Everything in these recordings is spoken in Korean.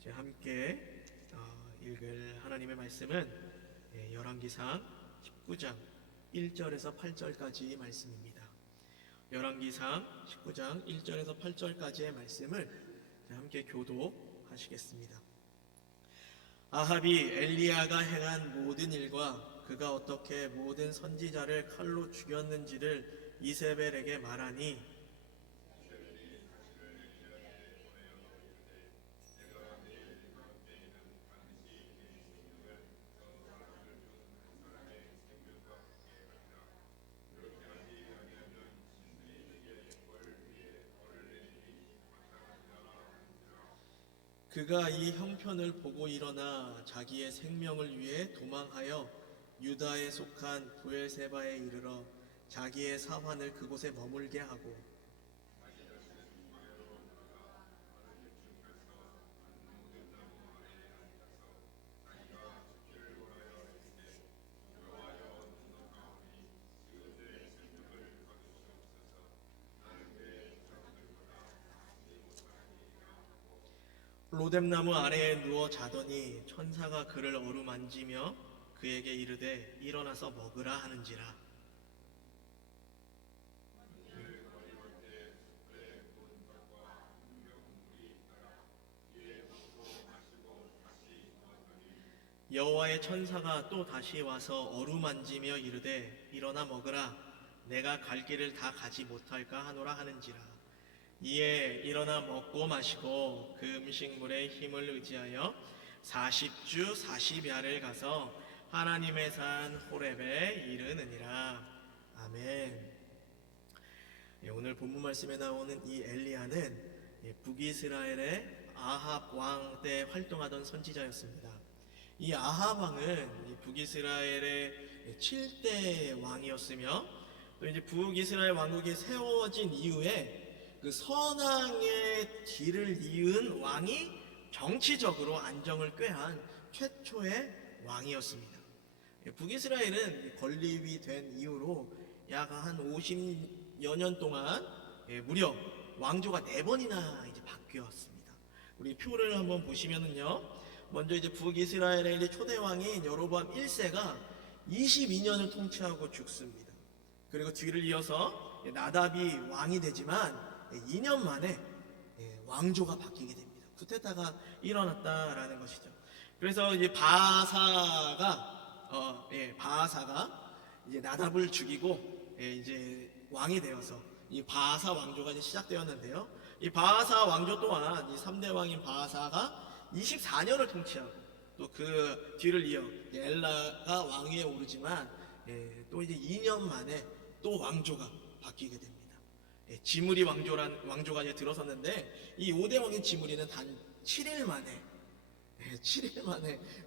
이제 함께 읽을 하나님의 말씀은 열왕기상 19장 1절에서 8절까지 말씀입니다. 열왕기상 19장 1절에서 8절까지의 말씀을 함께 교독하시겠습니다. 아합이 엘리야가 행한 모든 일과 그가 어떻게 모든 선지자를 칼로 죽였는지를 이세벨에게 말하니 그가 이 형편을 보고 일어나 자기의 생명을 위해 도망하여 유다에 속한 브엘세바에 이르러 자기의 사환을 그곳에 머물게 하고 로뎀나무 아래에 누워 자더니 천사가 그를 어루만지며 그에게 이르되 일어나서 먹으라 하는지라. 여호와의 천사가 또 다시 와서 어루만지며 이르되 일어나 먹으라. 내가 갈 길을 다 가지 못할까 하노라 하는지라. 이에 일어나 먹고 마시고 그 음식물의 힘을 의지하여 40주 40야를 가서 하나님의 산 호렙에 이르느니라. 아멘. 오늘 본문 말씀에 나오는 이 엘리야는 북이스라엘의 아합 왕 때 활동하던 선지자였습니다. 이 아합 왕은 북이스라엘의 7대 왕이었으며 또 이제 북이스라엘 왕국이 세워진 이후에 그 선왕의 뒤를 이은 왕이 정치적으로 안정을 꾀한 최초의 왕이었습니다. 북이스라엘은 건립이 된 이후로 약 한 50여 년 동안 무려 왕조가 4번이나 이제 바뀌었습니다. 우리 표를 한번 보시면은요, 먼저 이제 북이스라엘의 이제 초대 왕인 여로보암 1세가 22년을 통치하고 죽습니다. 그리고 뒤를 이어서 나답이 왕이 되지만 2년 만에 왕조가 바뀌게 됩니다. 쿠데타가 일어났다라는 것이죠. 그래서 이제 바하사가 이제 나답을 죽이고 이제 왕이 되어서 이 바하사 왕조가 이제 시작되었는데요. 이 바하사 왕조 또한 이 3대 왕인 바하사가 24년을 통치하고 또 그 뒤를 이어 엘라가 왕위에 오르지만 또 이제 2년 만에 또 왕조가 바뀌게 됩니다. 지므리 왕조가 이제 들어섰는데 이 5대 왕인 지므리는 단 7일 만에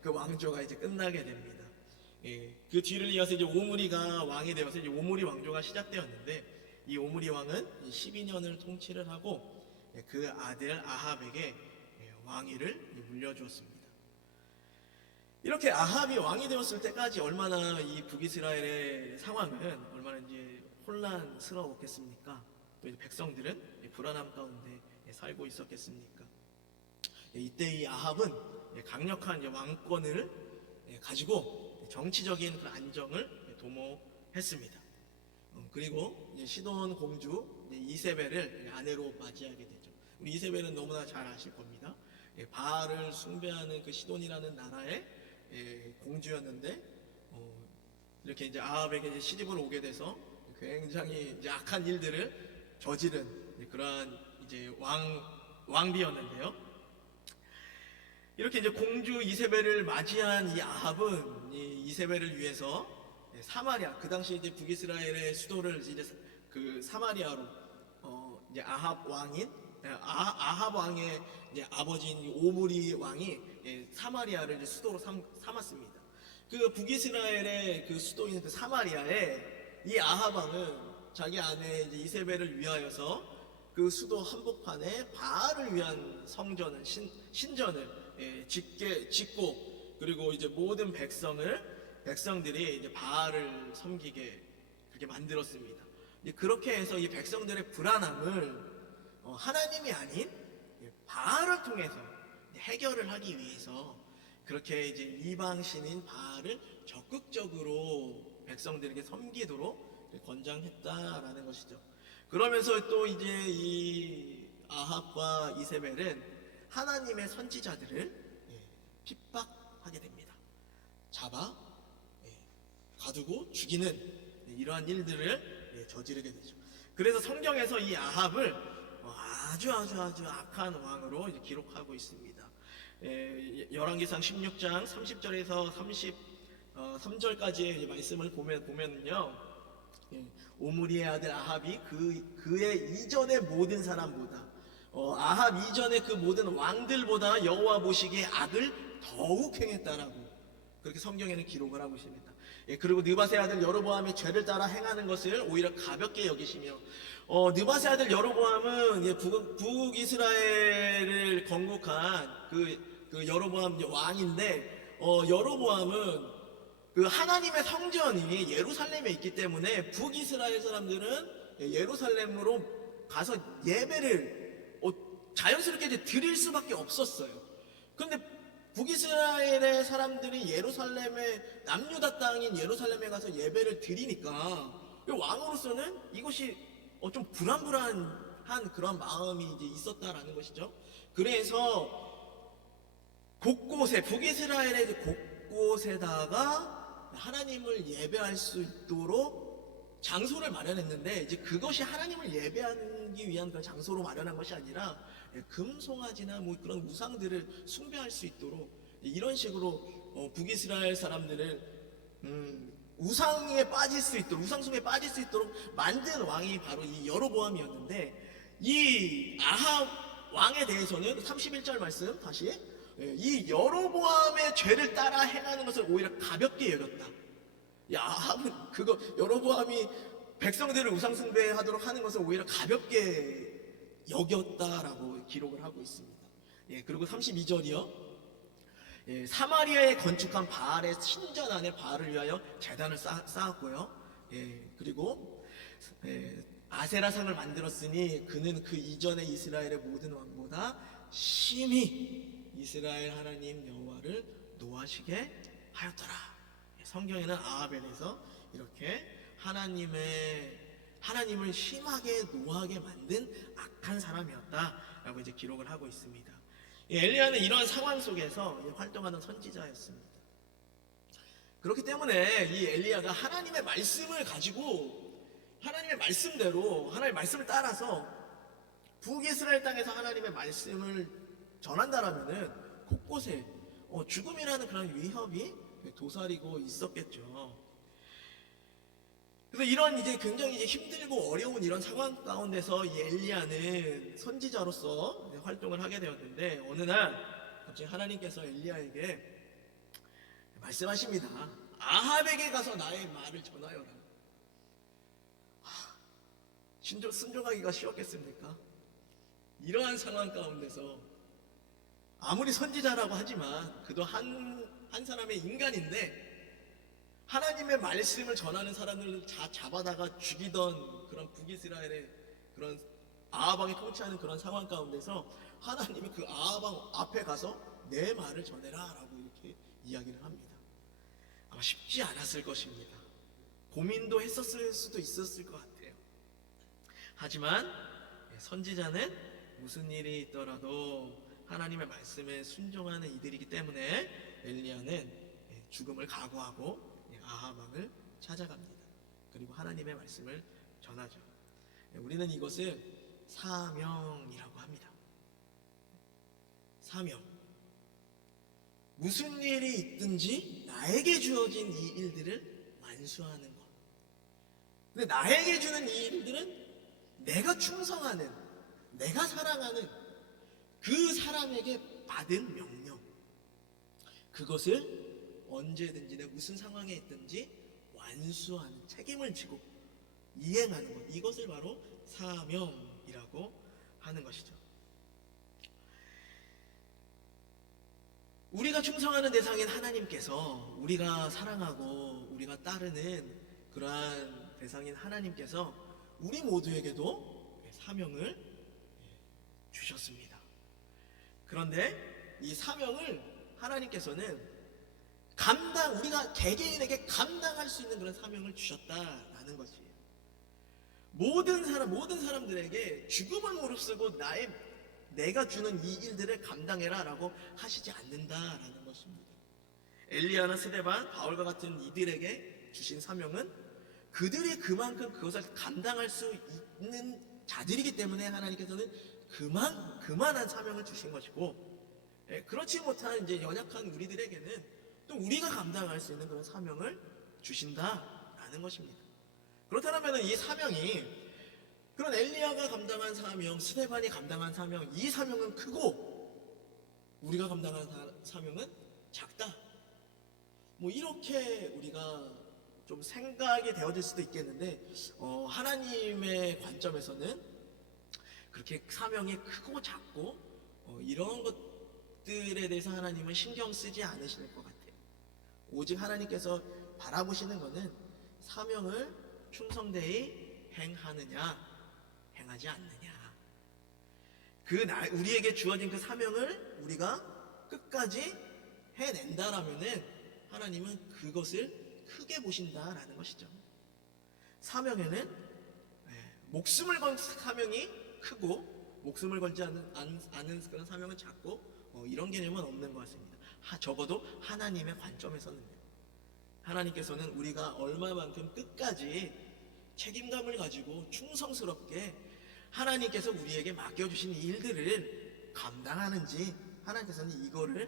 그 왕조가 이제 끝나게 됩니다. 그 뒤를 이어서 이제 오므리가 왕이 되어서 이제 오므리 왕조가 시작되었는데 이 오므리 왕은 12년을 통치를 하고 그 아들 아합에게 왕위를 물려주었습니다. 이렇게 아합이 왕이 되었을 때까지 얼마나 이 북이스라엘의 상황은 얼마나 이제 혼란스러웠겠습니까? 또 이제 백성들은 불안함 가운데 살고 있었겠습니까? 이때 이 아합은 강력한 왕권을 가지고 정치적인 그 안정을 도모했습니다. 그리고 시돈 공주 이세벨을 아내로 맞이하게 되죠. 우리 이세벨은 너무나 잘 아실 겁니다. 바알을 숭배하는 그 시돈이라는 나라의 공주였는데 이렇게 이제 아합에게 이제 시집을 오게 돼서 굉장히 이제 악한 일들을 저지른 그러한 이제 왕비였는데요. 이렇게 이제 공주 이세벨을 맞이한 이 아합은 이 이세벨을 위해서 사마리아, 그 당시 이제 북이스라엘의 수도를 이제 그 사마리아로 이제 아합 왕의 이제 아버지인 오므리 왕이 사마리아를 이제 수도로 삼았습니다. 그 북이스라엘의 그 수도인 그 사마리아에 이 아합 왕은 자기 아내 이제 이세벨을 위하여서 그 수도 한복판에 바알을 위한 성전을 신전을 짓고 그리고 이제 모든 백성들이 이제 바알을 섬기게 그렇게 만들었습니다. 그렇게 해서 이 백성들의 불안함을 하나님이 아닌 바알을 통해서 해결을 하기 위해서 그렇게 이제 이방 신인 바알을 적극적으로 백성들에게 섬기도록 권장했다라는 것이죠. 그러면서 또 이제 이 아합과 이세벨은 하나님의 선지자들을 핍박하게 됩니다. 잡아 가두고 죽이는 이러한 일들을 저지르게 되죠. 그래서 성경에서 이 아합을 아주 악한 왕으로 이제 기록하고 있습니다. 열왕기상 16장 30절에서 33절까지의 말씀을 보면은요, 오므리의 아들 아합이 그의 이전의 모든 사람보다 아합 이전의 그 모든 왕들보다 여호와 보시기에 악을 더욱 행했다라고 그렇게 성경에는 기록을 하고 있습니다. 그리고 느밧의 아들 여로보암의 죄를 따라 행하는 것을 오히려 가볍게 여기시며 느밧의 아들 여로보암은 북이스라엘을 건국한 그 여로보암 왕인데 여로보암은 그 하나님의 성전이 예루살렘에 있기 때문에 북이스라엘 사람들은 예루살렘으로 가서 예배를 자연스럽게 이제 드릴 수밖에 없었어요. 그런데 북이스라엘의 사람들이 예루살렘에 남유다 땅인 예루살렘에 가서 예배를 드리니까 왕으로서는 이것이 좀 불안불안한 그런 마음이 이제 있었다라는 것이죠. 그래서 곳곳에 북이스라엘의 곳곳에다가 하나님을 예배할 수 있도록 장소를 마련했는데 이제 그것이 하나님을 예배하기 위한 그런 장소로 마련한 것이 아니라 금송아지나 뭐 그런 우상들을 숭배할 수 있도록 이런 식으로 북이스라엘 사람들을 우상에 빠질 수 있도록 우상숭배에 빠질 수 있도록 만든 왕이 바로 이 여로보암이었는데 이 아합 왕에 대해서는 31절 말씀 다시 이 여로보암의 죄를 따라 행하는 것을 오히려 가볍게 여겼다. 이 아합은 그거 여로보암이 백성들을 우상숭배하도록 하는 것을 오히려 가볍게 여겼다라고 기록을 하고 있습니다. 그리고 32절이요. 사마리아에 건축한 바알의 신전 안에 바알을 위하여 제단을 쌓았고요. 그리고 아세라상을 만들었으니 그는 그 이전의 이스라엘의 모든 왕보다 심히 이스라엘 하나님 여호와를 노하시게 하였더라. 성경에는 아합에 대해서 이렇게 하나님을 심하게 노하게 만든 악한 사람이었다라고 이제 기록을 하고 있습니다. 엘리야는 이러한 상황 속에서 활동하는 선지자였습니다. 그렇기 때문에 이 엘리야가 하나님의 말씀을 가지고 하나님의 말씀대로 하나님의 말씀을 따라서 북이스라엘 땅에서 하나님의 말씀을 전한다라면은 곳곳에 죽음이라는 그런 위협이 도사리고 있었겠죠. 그래서 이런 이제 굉장히 이제 힘들고 어려운 이런 상황 가운데서 이 엘리야는 선지자로서 활동을 하게 되었는데 어느 날 갑자기 하나님께서 엘리야에게 말씀하십니다. 아합에게 가서 나의 말을 전하여라. 순종하기가 쉬웠겠습니까? 이러한 상황 가운데서 아무리 선지자라고 하지만 그도 한 사람의 인간인데 하나님의 말씀을 전하는 사람들을 다 잡아다가 죽이던 그런 북이스라엘의 그런 아합왕이 통치하는 그런 상황 가운데서 하나님이 그 아합왕 앞에 가서 내 말을 전해라 라고 이렇게 이야기를 합니다. 아마 쉽지 않았을 것입니다. 고민도 했었을 수도 있었을 것 같아요. 하지만 선지자는 무슨 일이 있더라도 하나님의 말씀에 순종하는 이들이기 때문에 엘리야는 죽음을 각오하고 아합 왕을 찾아갑니다. 그리고 하나님의 말씀을 전하죠. 우리는 이것을 사명이라고 합니다. 사명. 무슨 일이 있든지 나에게 주어진 이 일들을 완수하는 것. 근데 나에게 주는 이 일들은 내가 충성하는, 내가 사랑하는 그 사람에게 받은 명령. 그것을 언제든지 내가 무슨 상황에 있든지 완수하는, 책임을 지고 이행하는 것, 이것을 바로 사명이라고 하는 것이죠. 우리가 충성하는 대상인 하나님께서, 우리가 사랑하고 우리가 따르는 그러한 대상인 하나님께서 우리 모두에게도 사명을 주셨습니다. 그런데 이 사명을 하나님께서는 우리가 개개인에게 감당할 수 있는 그런 사명을 주셨다라는 것이에요. 모든 사람들에게 죽음을 무릅쓰고 내가 주는 이 일들을 감당해라 라고 하시지 않는다라는 것입니다. 엘리야나 스데반, 바울과 같은 이들에게 주신 사명은 그들이 그만큼 그것을 감당할 수 있는 자들이기 때문에 하나님께서는 그만한 사명을 주신 것이고, 그렇지 못한 이제 연약한 우리들에게는 또 우리가 감당할 수 있는 그런 사명을 주신다라는 것입니다. 그렇다면 이 사명이, 그런 엘리야가 감당한 사명, 스데반이 감당한 사명, 이 사명은 크고 우리가 감당한 사명은 작다, 이렇게 우리가 좀 생각이 되어질 수도 있겠는데, 하나님의 관점에서는 그렇게 사명이 크고 작고 이런 것들에 대해서 하나님은 신경 쓰지 않으실 것 같아요. 오직 하나님께서 바라보시는 것은 사명을 충성되이 행하느냐, 행하지 않느냐. 우리에게 주어진 그 사명을 우리가 끝까지 해낸다라면은 하나님은 그것을 크게 보신다라는 것이죠. 사명에는 목숨을 건 사명이 크고 목숨을 걸지 않은 그런 사명은 작고 이런 개념은 없는 것 같습니다. 적어도 하나님의 관점에서는요. 하나님께서는 우리가 얼마만큼 끝까지 책임감을 가지고 충성스럽게 하나님께서 우리에게 맡겨주신 일들을 감당하는지 하나님께서는 이거를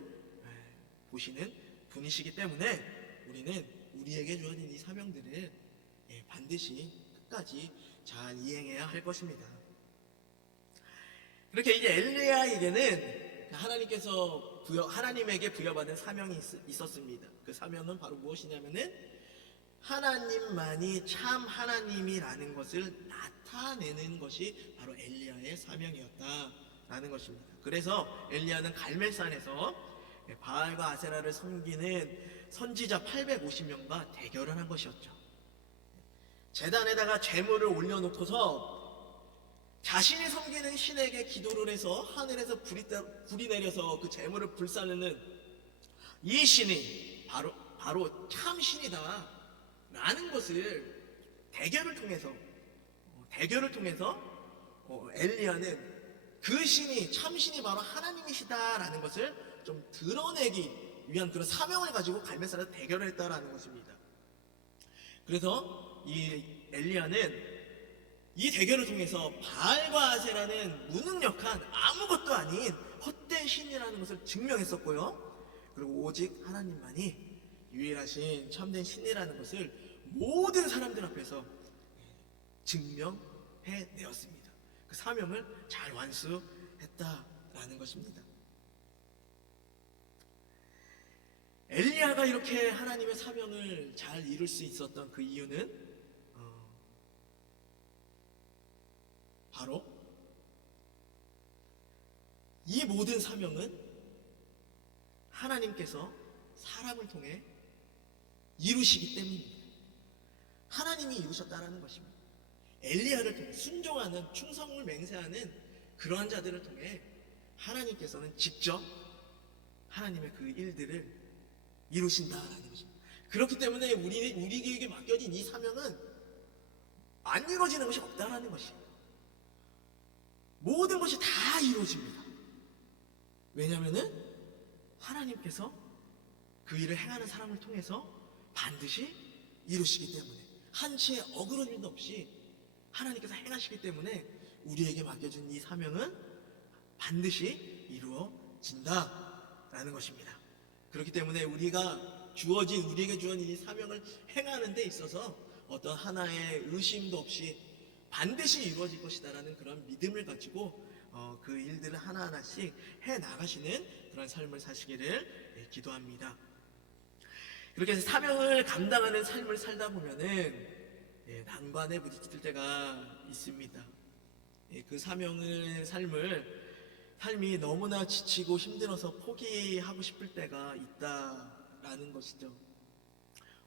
보시는 분이시기 때문에 우리는 우리에게 주어진 이 사명들을 반드시 끝까지 잘 이행해야 할 것입니다. 그렇게 이제 엘리야에게는 하나님에게 부여받은 사명이 있었습니다. 그 사명은 바로 무엇이냐면은 하나님만이 참 하나님이라는 것을 나타내는 것이 바로 엘리야의 사명이었다라는 것입니다. 그래서 엘리야는 갈멜산에서 바알과 아세라를 섬기는 선지자 850명과 대결을 한 것이었죠. 제단에다가 제물을 올려놓고서 자신이 섬기는 신에게 기도를 해서 하늘에서 불이 내려서 그 제물을 불사르는 이 신이 바로 참 신이다 라는 것을 대결을 통해서 엘리야는 그 신이 참 신이 바로 하나님이시다라는 것을 좀 드러내기 위한 그런 사명을 가지고 갈멜산에서 대결을 했다라는 것입니다. 그래서 이 엘리야는 이 대결을 통해서 바알과 아세라는 무능력한 아무것도 아닌 헛된 신이라는 것을 증명했었고요. 그리고 오직 하나님만이 유일하신 참된 신이라는 것을 모든 사람들 앞에서 증명해내었습니다. 그 사명을 잘 완수했다라는 것입니다. 엘리야가 이렇게 하나님의 사명을 잘 이룰 수 있었던 그 이유는 바로 이 모든 사명은 하나님께서 사람을 통해 이루시기 때문입니다. 하나님이 이루셨다라는 것입니다. 엘리야를 통해 순종하는, 충성을 맹세하는 그러한 자들을 통해 하나님께서는 직접 하나님의 그 일들을 이루신다라는 것입니다. 그렇기 때문에 우리에게 맡겨진 이 사명은 안 이루어지는 것이 없다라는 것이에요. 모든 것이 다 이루어집니다. 왜냐하면은 하나님께서 그 일을 행하는 사람을 통해서 반드시 이루시기 때문에, 한치의 어그런 일도 없이 하나님께서 행하시기 때문에 우리에게 맡겨준 이 사명은 반드시 이루어진다라는 것입니다. 그렇기 때문에 우리에게 주어진 이 사명을 행하는 데 있어서 어떤 하나의 의심도 없이 반드시 이루어질 것이다라는 그런 믿음을 가지고 그 일들을 하나하나씩 해나가시는 그런 삶을 사시기를 기도합니다. 그렇게 해서 사명을 감당하는 삶을 살다 보면은 난관에 부딪힐 때가 있습니다. 그 삶이 너무나 지치고 힘들어서 포기하고 싶을 때가 있다라는 것이죠.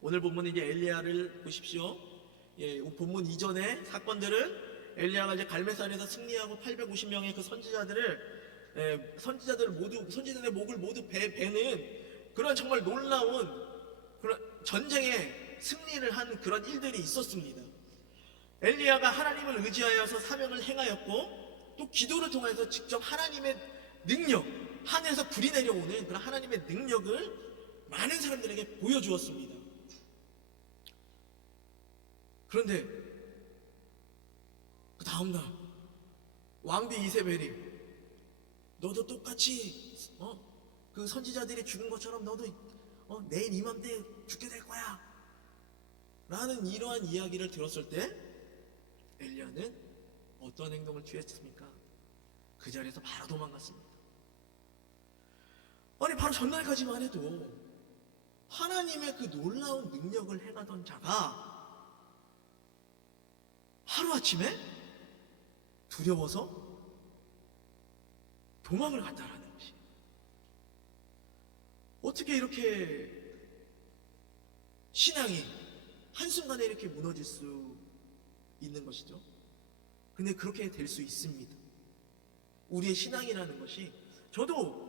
오늘 본문 이제 엘리야를 보십시오. 본문 이전의 사건들은 엘리야가 이제 갈멜산에서 승리하고 850명의 그 선지자들을 선지자들의 목을 모두 베는 그런 정말 놀라운 그런 전쟁에 승리를 한 그런 일들이 있었습니다. 엘리야가 하나님을 의지하여서 사명을 행하였고 또 기도를 통해서 직접 하나님의 능력, 하늘에서 불이 내려오는 그런 하나님의 능력을 많은 사람들에게 보여주었습니다. 그런데 그 다음날 왕비 이세벨이 너도 똑같이 그 선지자들이 죽은 것처럼 너도 내일 이맘때 죽게 될 거야 라는 이러한 이야기를 들었을 때 엘리야는 어떤 행동을 취했습니까? 그 자리에서 바로 도망갔습니다. 아니 바로 전날까지만 해도 하나님의 그 놀라운 능력을 행하던 자가 하루아침에 두려워서 도망을 갔다라는 것이 어떻게 이렇게 신앙이 한순간에 이렇게 무너질 수 있는 것이죠? 근데 그렇게 될 수 있습니다. 우리의 신앙이라는 것이 저도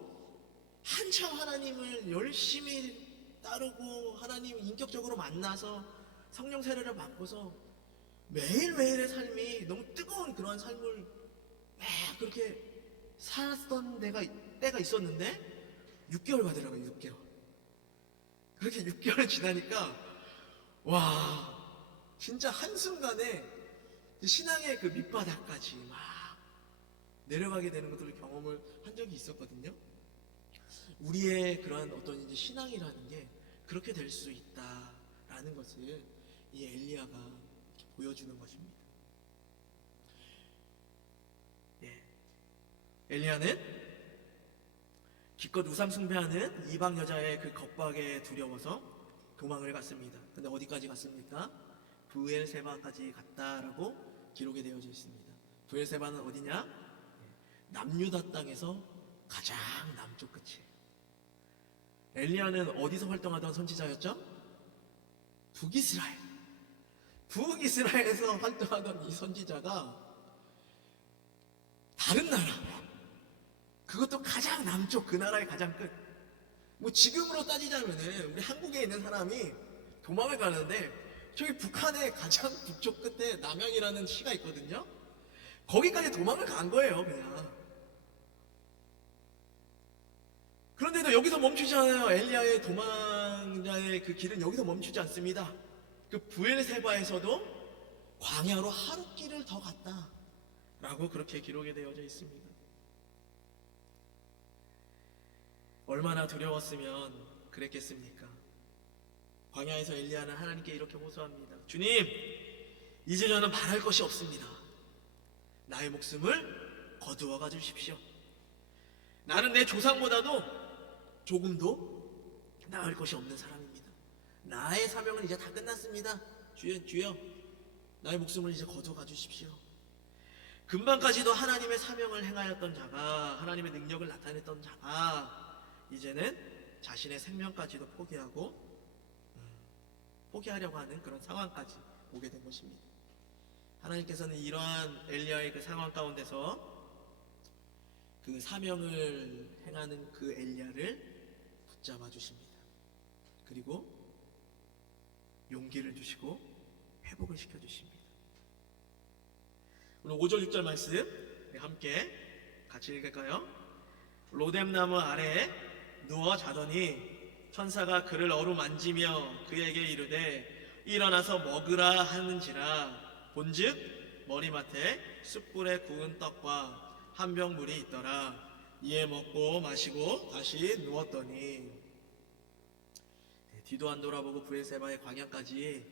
한참 하나님을 열심히 따르고 하나님 인격적으로 만나서 성령 세례를 받고서 매일매일의 삶이 너무 뜨거운 그런 삶을 그렇게 살았던 때가 있었는데 6개월 가더라고요. 6개월. 그렇게 6개월 지나니까 와 진짜 한순간에 신앙의 그 밑바닥까지 막 내려가게 되는 것들을 경험을 한 적이 있었거든요. 우리의 그런 어떤 이제 신앙이라는 게 그렇게 될 수 있다라는 것을 이 엘리야가 보여주는 것입니다. 엘리야는 기껏 우상 숭배하는 이방 여자의 그 겁박에 두려워서 도망을 갔습니다. 근데 어디까지 갔습니까? 브엘세바까지 갔다라고 기록이 되어져 있습니다. 브엘세바는 어디냐? 남유다 땅에서 가장 남쪽 끝이에요. 엘리야는 어디서 활동하던 선지자였죠? 북이스라엘에서 활동하던 이 선지자가 다른 나라, 그것도 가장 남쪽 그 나라의 가장 끝. 뭐 지금으로 따지자면은 우리 한국에 있는 사람이 도망을 가는데 저기 북한의 가장 북쪽 끝에 남양이라는 시가 있거든요. 거기까지 도망을 간 거예요, 그냥. 그런데도 여기서 멈추지 않아요. 엘리야의 도망자의 그 길은 여기서 멈추지 않습니다. 그 브엘세바에서도 광야로 하루 길을 더 갔다 라고 그렇게 기록이 되어져 있습니다. 얼마나 두려웠으면 그랬겠습니까? 광야에서 엘리야는 하나님께 이렇게 호소합니다. 주님, 이제 저는 바랄 것이 없습니다. 나의 목숨을 거두어 가 주십시오. 나는 내 조상보다도 조금도 나을 것이 없는 사람입니다. 나의 사명은 이제 다 끝났습니다. 주여, 나의 목숨을 이제 거두어 가 주십시오. 금방까지도 하나님의 사명을 행하였던 자가, 하나님의 능력을 나타냈던 자가 이제는 자신의 생명까지도 포기하려고 하는 그런 상황까지 오게 된 것입니다. 하나님께서는 이러한 엘리야의 그 상황 가운데서 그 사명을 행하는 그 엘리야를 붙잡아 주십니다. 그리고 용기를 주시고 회복을 시켜 주십니다. 오늘 5절 6절 말씀 함께 같이 읽을까요? 로뎀나무 아래에 누워 자더니 천사가 그를 어루만지며 그에게 이르되 일어나서 먹으라 하는지라. 본즉 머리맡에 숯불에 구운 떡과 한 병 물이 있더라. 이에 먹고 마시고 다시 누웠더니 뒤도 안 돌아보고 브엘세바의 광야까지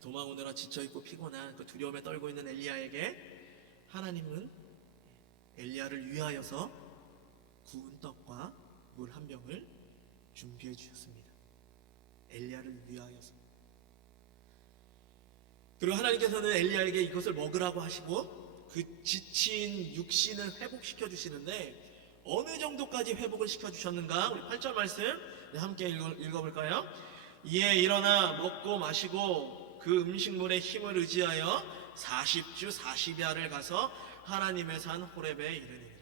도망 오느라 지쳐있고 피곤한 그 두려움에 떨고 있는 엘리야에게 하나님은 엘리야를 위하여서 구운 떡과 물 한 병을 준비해 주셨습니다. 엘리야를 위하여서. 그리고 하나님께서는 엘리야에게 이것을 먹으라고 하시고 그 지친 육신을 회복시켜 주시는데 어느 정도까지 회복을 시켜 주셨는가? 우리 8절 말씀 함께 읽어볼까요? 이에 일어나 먹고 마시고 그 음식물의 힘을 의지하여 40주 40야를 가서 하나님의 산 호렙에 이르니라.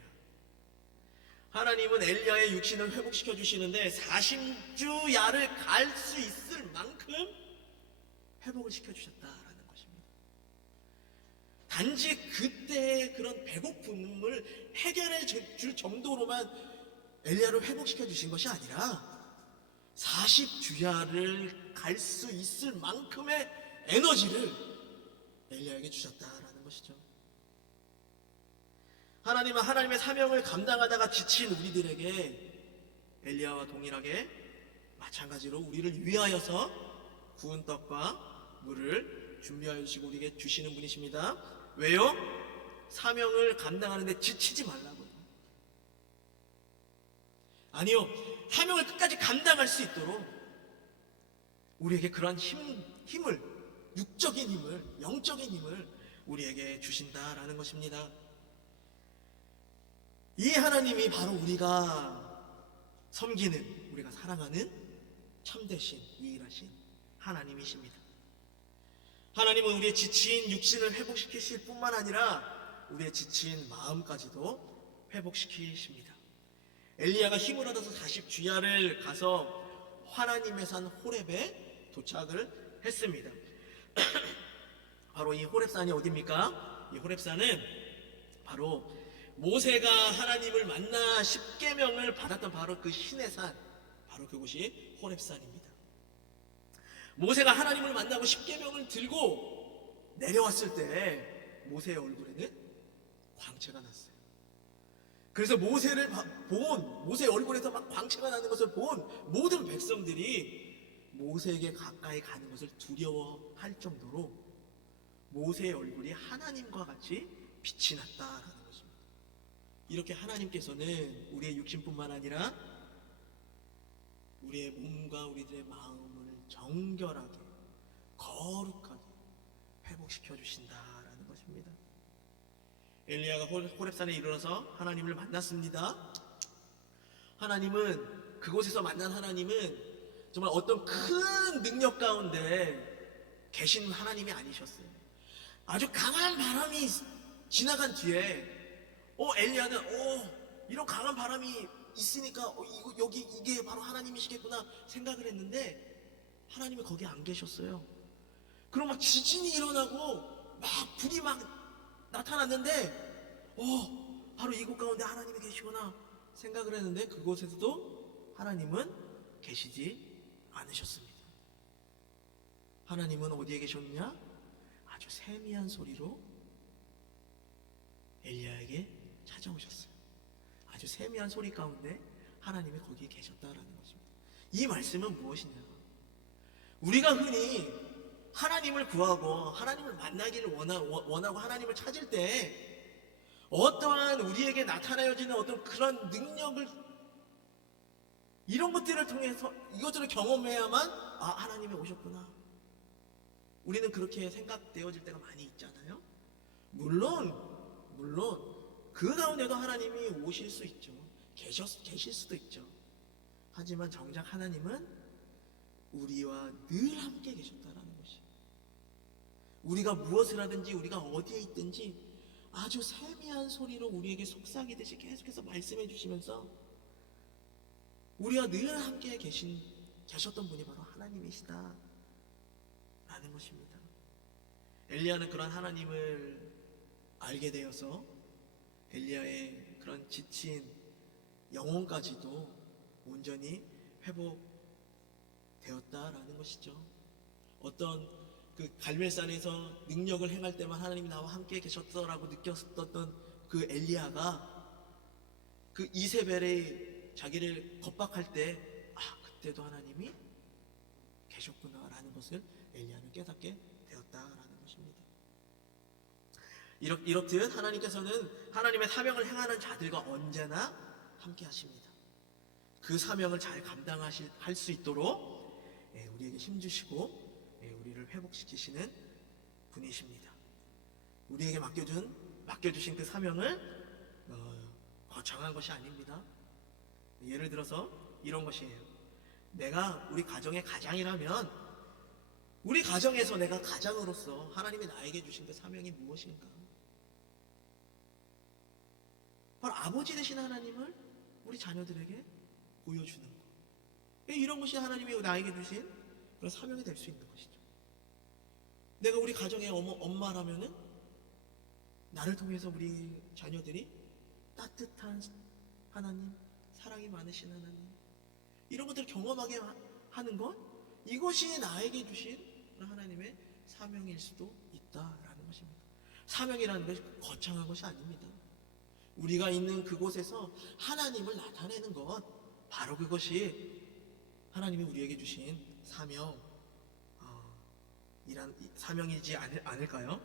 하나님은 엘리야의 육신을 회복시켜 주시는데 40주야를 갈 수 있을 만큼 회복을 시켜 주셨다라는 것입니다. 단지 그때의 그런 배고픔을 해결해 줄 정도로만 엘리야를 회복시켜 주신 것이 아니라 40주야를 갈 수 있을 만큼의 에너지를 엘리야에게 주셨다라는 것이죠. 하나님은 하나님의 사명을 감당하다가 지친 우리들에게 엘리야와 동일하게 마찬가지로 우리를 위하여서 구운 떡과 물을 준비하여 주시고 우리에게 주시는 분이십니다. 왜요? 사명을 감당하는데 지치지 말라고요. 아니요, 사명을 끝까지 감당할 수 있도록 우리에게 그러한 힘을, 육적인 힘을, 영적인 힘을 우리에게 주신다라는 것입니다. 이 하나님이 바로 우리가 섬기는, 우리가 사랑하는 참되신, 유일하신 하나님이십니다. 하나님은 우리의 지친 육신을 회복시키실 뿐만 아니라 우리의 지친 마음까지도 회복시키십니다. 엘리야가 힘을 얻어서 40주야를 가서 하나님의 산 호렙에 도착을 했습니다. 바로 이 호렙산이 어디입니까? 이 호렙산은 바로 모세가 하나님을 만나 십계명을 받았던 바로 그 신의 산, 바로 그곳이 호렙산입니다. 모세가 하나님을 만나고 십계명을 들고 내려왔을 때 모세의 얼굴에는 광채가 났어요. 그래서 모세를 모세의 얼굴에서 막 광채가 나는 것을 본 모든 백성들이 모세에게 가까이 가는 것을 두려워할 정도로 모세의 얼굴이 하나님과 같이 빛이 났다라는 것입니다. 이렇게 하나님께서는 우리의 육신뿐만 아니라 우리의 몸과 우리들의 마음을 정결하게 거룩하게 회복시켜 주신다라는 것입니다. 엘리야가 호렙산에 이르러서 하나님을 만났습니다. 하나님은, 그곳에서 만난 하나님은 정말 어떤 큰 능력 가운데 계신 하나님이 아니셨어요. 아주 강한 바람이 지나간 뒤에 엘리야는 이런 강한 바람이 있으니까 이게 바로 하나님이시겠구나 생각을 했는데 하나님이 거기 안 계셨어요. 그럼 막 지진이 일어나고 막 불이 막 나타났는데 바로 이곳 가운데 하나님이 계시구나 생각을 했는데 그곳에서도 하나님은 계시지 않으셨습니다. 하나님은 어디에 계셨느냐? 아주 세미한 소리로 엘리야에게 찾아오셨어요. 아주 세미한 소리 가운데 하나님이 거기에 계셨다라는 것입니다. 이 말씀은 무엇이냐? 우리가 흔히 하나님을 구하고 하나님을 만나기를 원하고 하나님을 찾을 때 어떠한 우리에게 나타나여지는 어떤 그런 능력을, 이런 것들을 통해서 이것들을 경험해야만 하나님이 오셨구나, 우리는 그렇게 생각되어질 때가 많이 있잖아요. 물론 그 가운데도 하나님이 오실 수 있죠. 계실 수도 있죠. 하지만 정작 하나님은 우리와 늘 함께 계셨다라는 것이, 우리가 무엇을 하든지 우리가 어디에 있든지 아주 세미한 소리로 우리에게 속삭이듯이 계속해서 말씀해 주시면서 우리와 늘 함께 계셨던 분이 바로 하나님이시다 라는 것입니다. 엘리야는 그런 하나님을 알게 되어서 엘리야의 그런 지친 영혼까지도 온전히 회복되었다라는 것이죠. 어떤 그 갈멜산에서 능력을 행할 때만 하나님이 나와 함께 계셨더라고 느꼈었던 그 엘리야가 그 이세벨의 자기를 겁박할 때 그때도 하나님이 계셨구나라는 것을 엘리야는 깨닫게 되었다라는 것입니다. 이렇듯 하나님께서는 하나님의 사명을 행하는 자들과 언제나 함께 하십니다. 그 사명을 잘 감당할 수 있도록 우리에게 힘주시고 우리를 회복시키시는 분이십니다. 우리에게 맡겨주신 그 사명을 거창한 것이 아닙니다. 예를 들어서 이런 것이에요. 내가 우리 가정의 가장이라면 우리 가정에서 내가 가장으로서 하나님이 나에게 주신 그 사명이 무엇인가? 바로 아버지 되신 하나님을 우리 자녀들에게 보여주는 것. 이런 것이 하나님이 나에게 주신 그런 사명이 될 수 있는 것이죠. 내가 우리 가정의 엄마라면은 나를 통해서 우리 자녀들이 따뜻한 하나님, 사랑이 많으신 하나님, 이런 것들을 경험하게 하는 것, 이것이 나에게 주신 하나님의 사명일 수도 있다라는 것입니다. 사명이라는 것이 거창한 것이 아닙니다. 우리가 있는 그곳에서 하나님을 나타내는 것, 바로 그것이 하나님이 우리에게 주신 사명이지 않을까요?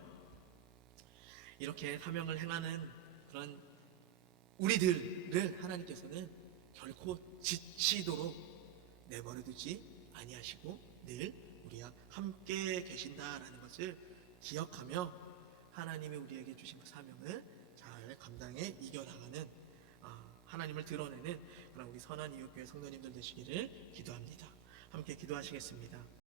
이렇게 사명을 행하는 그런 우리들을 하나님께서는 결코 지치도록 내버려두지 아니하시고 늘 우리와 함께 계신다라는 것을 기억하며 하나님이 우리에게 주신 그 사명을 잘 감당해 이겨나가는 하나님을 드러내는 그런 우리 선한 이웃교회 성도님들 되시기를 기도합니다. 함께 기도하시겠습니다.